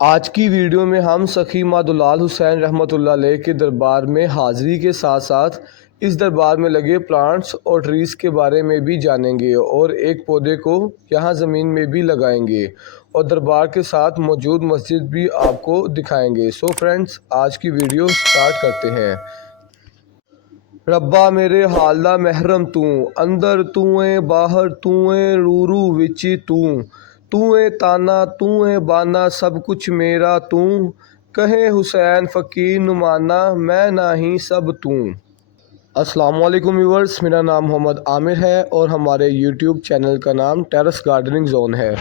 آج کی ویڈیو میں ہم سخی مادھولال حسین رحمۃ اللہ علیہ کے دربار میں حاضری کے ساتھ ساتھ اس دربار میں لگے پلانٹس اور ٹریز کے بارے میں بھی جانیں گے اور ایک پودے کو یہاں زمین میں بھی لگائیں گے اور دربار کے ساتھ موجود مسجد بھی آپ کو دکھائیں گے۔ سو فرینڈز، آج کی ویڈیو سٹارٹ کرتے ہیں۔ ربا میرے حال دا محرم اندر باہر رو وچ تانا بانا سب کچھ میرا کہے حسین فقیر نمانا میں نہیں سب السلام علیکم ویورز، میرا نام محمد عامر ہے اور ہمارے یوٹیوب چینل کا نام ٹیرس گارڈننگ زون ہے۔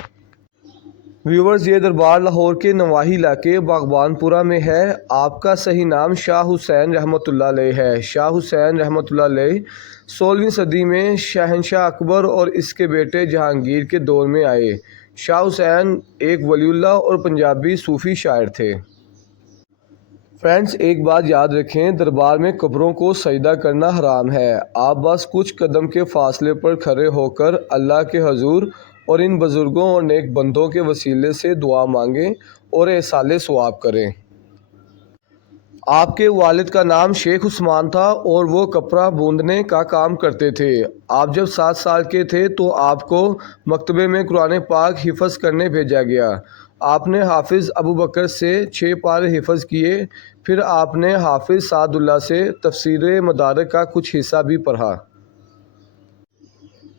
ویورز، یہ دربار لاہور کے نواحی علاقے باغبان پورہ میں ہے۔ آپ کا صحیح نام شاہ حسین رحمۃ اللہ علیہ ہے۔ شاہ حسین رحمۃ اللہ علیہ 16ویں صدی میں شہنشاہ اکبر اور اس کے بیٹے جہانگیر کے دور میں آئے۔ شاہ حسین ایک ولی اللہ اور پنجابی صوفی شاعر تھے۔ فرینڈز، ایک بات یاد رکھیں، دربار میں قبروں کو سجدہ کرنا حرام ہے۔ آپ بس کچھ قدم کے فاصلے پر کھڑے ہو کر اللہ کے حضور اور ان بزرگوں اور نیک بندوں کے وسیلے سے دعا مانگیں اور ایصال ثواب کریں۔ آپ کے والد کا نام شیخ عثمان تھا اور وہ کپڑا بوندنے کا کام کرتے تھے۔ آپ جب 7 سال کے تھے تو آپ کو مکتبے میں قرآن پاک حفظ کرنے بھیجا گیا۔ آپ نے حافظ ابوبکر سے 6 پارے حفظ کیے، پھر آپ نے حافظ سعد اللہ سے تفسیر مدارک کا کچھ حصہ بھی پڑھا۔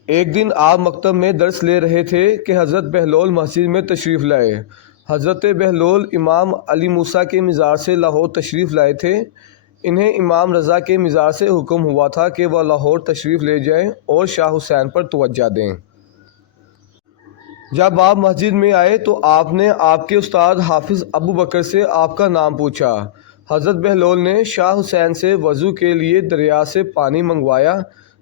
ایک دن آپ مکتب میں درس لے رہے تھے کہ حضرت بہلول مسجد میں تشریف لائے۔ حضرت بہلول امام علی موسیٰ کے مزار سے لاہور تشریف لائے تھے۔ انہیں امام رضا کے مزار سے حکم ہوا تھا کہ وہ لاہور تشریف لے جائیں اور شاہ حسین پر توجہ دیں۔ جب آپ مسجد میں آئے تو آپ نے آپ کے استاد حافظ ابوبکر سے آپ کا نام پوچھا۔ حضرت بہلول نے شاہ حسین سے وضو کے لیے دریا سے پانی منگوایا۔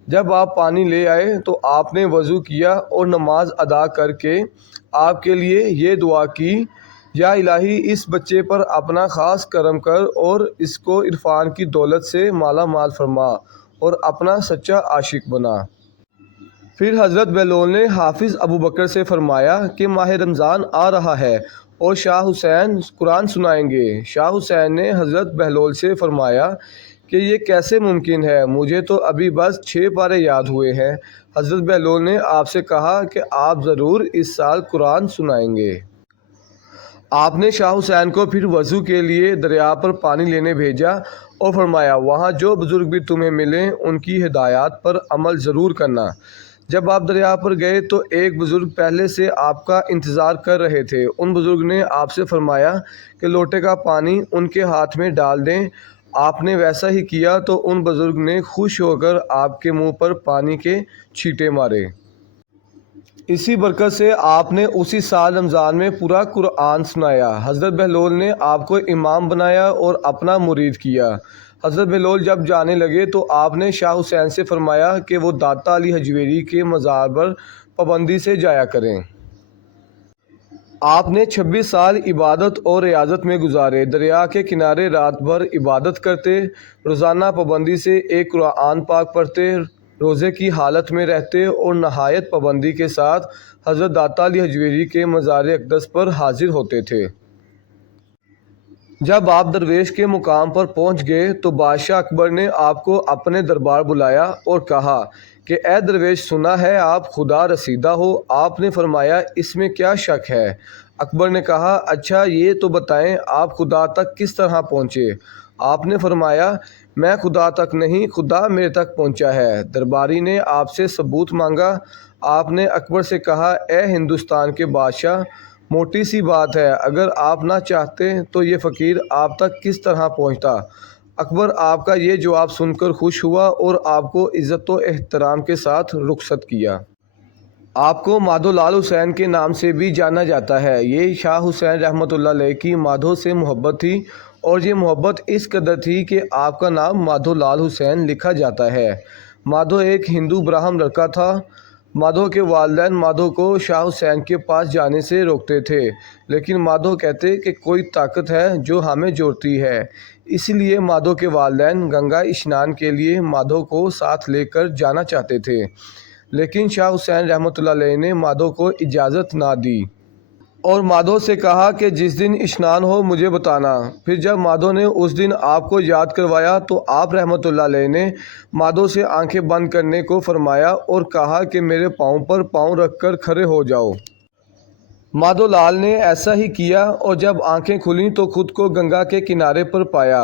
جب آپ پانی لے آئے تو آپ نے وضو کیا اور نماز ادا کر کے آپ کے لیے یہ دعا کی، یا الہی اس بچے پر اپنا خاص کرم کر اور اس کو عرفان کی دولت سے مالا مال فرما اور اپنا سچا عاشق بنا۔ پھر حضرت بہلول نے حافظ ابوبکر سے فرمایا کہ ماہ رمضان آ رہا ہے اور شاہ حسین قرآن سنائیں گے۔ شاہ حسین نے حضرت بہلول سے فرمایا کہ یہ کیسے ممکن ہے، مجھے تو ابھی بس 6 پارے یاد ہوئے ہیں۔ حضرت بہلول نے آپ سے کہا کہ آپ ضرور اس سال قرآن سنائیں گے۔ آپ نے شاہ حسین کو پھر وضو کے لیے دریا پر پانی لینے بھیجا اور فرمایا، وہاں جو بزرگ بھی تمہیں ملیں ان کی ہدایات پر عمل ضرور کرنا۔ جب آپ دریا پر گئے تو ایک بزرگ پہلے سے آپ کا انتظار کر رہے تھے۔ ان بزرگ نے آپ سے فرمایا کہ لوٹے کا پانی ان کے ہاتھ میں ڈال دیں۔ آپ نے ویسا ہی کیا تو ان بزرگ نے خوش ہو کر آپ کے منہ پر پانی کے چھینٹے مارے۔ اسی برکت سے آپ نے اسی سال رمضان میں پورا قرآن سنایا۔ حضرت بہلول نے آپ کو امام بنایا اور اپنا مرید کیا۔ حضرت بہلول جب جانے لگے تو آپ نے شاہ حسین سے فرمایا کہ وہ داتا علی حجویری کے مزار پر پابندی سے جایا کریں۔ آپ نے 26 سال عبادت اور ریاضت میں گزارے، دریا کے کنارے رات بھر عبادت کرتے، روزانہ پابندی سے ایک قرآن پاک پڑھتے، روزے کی حالت میں رہتے اور نہایت پابندی کے ساتھ حضرت داتا علی حجویری کے مزار اقدس پر حاضر ہوتے تھے۔ جب آپ درویش کے مقام پر پہنچ گئے تو بادشاہ اکبر نے آپ کو اپنے دربار بلایا اور کہا کہ اے درویش، سنا ہے آپ خدا رسیدہ ہو۔ آپ نے فرمایا، اس میں کیا شک ہے؟ اکبر نے کہا، اچھا یہ تو بتائیں آپ خدا تک کس طرح پہنچے؟ آپ نے فرمایا، میں خدا تک نہیں، خدا میرے تک پہنچا ہے۔ درباری نے آپ سے ثبوت مانگا۔ آپ نے اکبر سے کہا، اے ہندوستان کے بادشاہ، موٹی سی بات ہے، اگر آپ نہ چاہتے تو یہ فقیر آپ تک کس طرح پہنچتا؟ اکبر آپ کا یہ جواب سن کر خوش ہوا اور آپ کو عزت و احترام کے ساتھ رخصت کیا۔ آپ کو مادھولال حسین کے نام سے بھی جانا جاتا ہے۔ یہ شاہ حسین رحمۃ اللہ علیہ کی مادھو سے محبت تھی اور یہ محبت اس قدر تھی کہ آپ کا نام مادھولال حسین لکھا جاتا ہے۔ مادھو ایک ہندو براہم لڑکا تھا۔ مادھو کے والدین مادھو کو شاہ حسین کے پاس جانے سے روکتے تھے، لیکن مادھو کہتے کہ کوئی طاقت ہے جو ہمیں جوڑتی ہے۔ اسی لیے مادھو کے والدین گنگا اشنان کے لیے مادھو کو ساتھ لے کر جانا چاہتے تھے، لیکن شاہ حسین رحمۃ اللہ علیہ نے مادھو کو اجازت نہ دی اور مادھو سے کہا کہ جس دن اشنان ہو مجھے بتانا۔ پھر جب مادھو نے اس دن آپ کو یاد کروایا تو آپ رحمۃ اللہ علیہ نے مادھو سے آنکھیں بند کرنے کو فرمایا اور کہا کہ میرے پاؤں پر پاؤں رکھ کر کھڑے ہو جاؤ۔ مادھو لال نے ایسا ہی کیا اور جب آنکھیں کھلیں تو خود کو گنگا کے کنارے پر پایا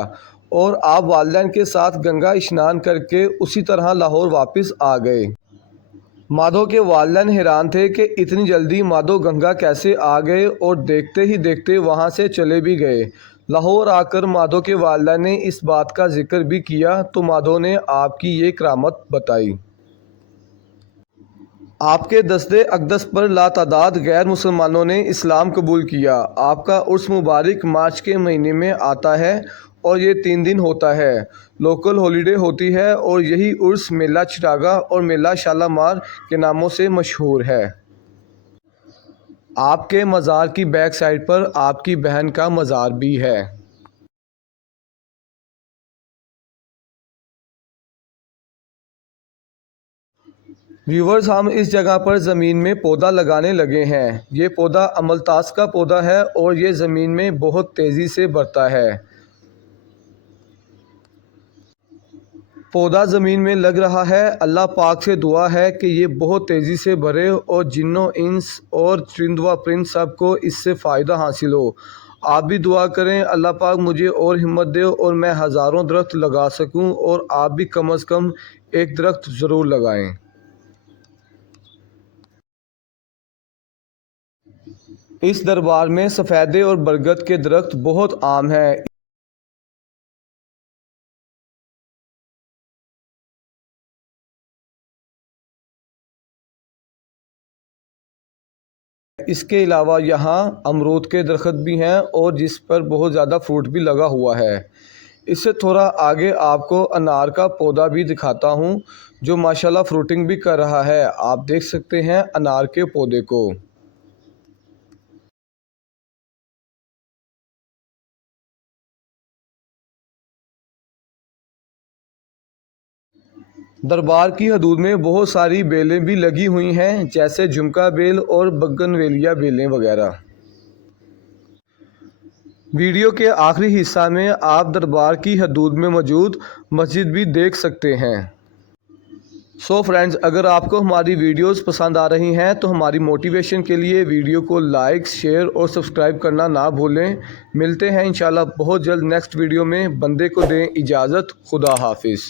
اور آپ والدین کے ساتھ گنگا اشنان کر کے اسی طرح لاہور واپس آ گئے۔ مادھو کے والدین حیران تھے کہ اتنی جلدی مادھو گنگا کیسے آ گئے اور دیکھتے ہی دیکھتے وہاں سے چلے بھی گئے۔ لاہور آ کر مادھو کے والدین نے اس بات کا ذکر بھی کیا تو مادھو نے آپ کی یہ کرامت بتائی۔ آپ کے دستِ اقدس پر لاتعداد غیر مسلمانوں نے اسلام قبول کیا۔ آپ کا عرس مبارک مارچ کے مہینے میں آتا ہے اور یہ 3 دن ہوتا ہے۔ لوکل ہالیڈے ہوتی ہے اور یہی عرس میلہ چراغاں اور میلہ شالامار کے ناموں سے مشہور ہے۔ آپ کے مزار کی بیک سائڈ پر آپ کی بہن کا مزار بھی ہے۔ ویورز، ہم اس جگہ پر زمین میں پودا لگانے لگے ہیں۔ یہ پودا املتاس کا پودا ہے اور یہ زمین میں بہت تیزی سے بڑھتا ہے۔ پودا زمین میں لگ رہا ہے۔ اللہ پاک سے دعا ہے کہ یہ بہت تیزی سے بڑھے اور جنوں انس اور چرند و پرند سب کو اس سے فائدہ حاصل ہو۔ آپ بھی دعا کریں اللہ پاک مجھے اور ہمت دے اور میں ہزاروں درخت لگا سکوں اور آپ بھی کم از کم ایک درخت ضرور لگائیں۔ اس دربار میں سفیدے اور برگد کے درخت بہت عام ہیں۔ اس کے علاوہ یہاں امرود کے درخت بھی ہیں اور جس پر بہت زیادہ فروٹ بھی لگا ہوا ہے۔ اس سے تھوڑا آگے آپ کو انار کا پودا بھی دکھاتا ہوں جو ماشاءاللہ فروٹنگ بھی کر رہا ہے۔ آپ دیکھ سکتے ہیں انار کے پودے کو۔ دربار کی حدود میں بہت ساری بیلیں بھی لگی ہوئی ہیں جیسے جھمکا بیل اور بگنویلیا بیلیں وغیرہ۔ ویڈیو کے آخری حصہ میں آپ دربار کی حدود میں موجود مسجد بھی دیکھ سکتے ہیں۔ فرینڈز، اگر آپ کو ہماری ویڈیوز پسند آ رہی ہیں تو ہماری موٹیویشن کے لیے ویڈیو کو لائک، شیئر اور سبسکرائب کرنا نہ بھولیں۔ ملتے ہیں انشاءاللہ بہت جلد نیکسٹ ویڈیو میں۔ بندے کو دیں اجازت۔ خدا حافظ۔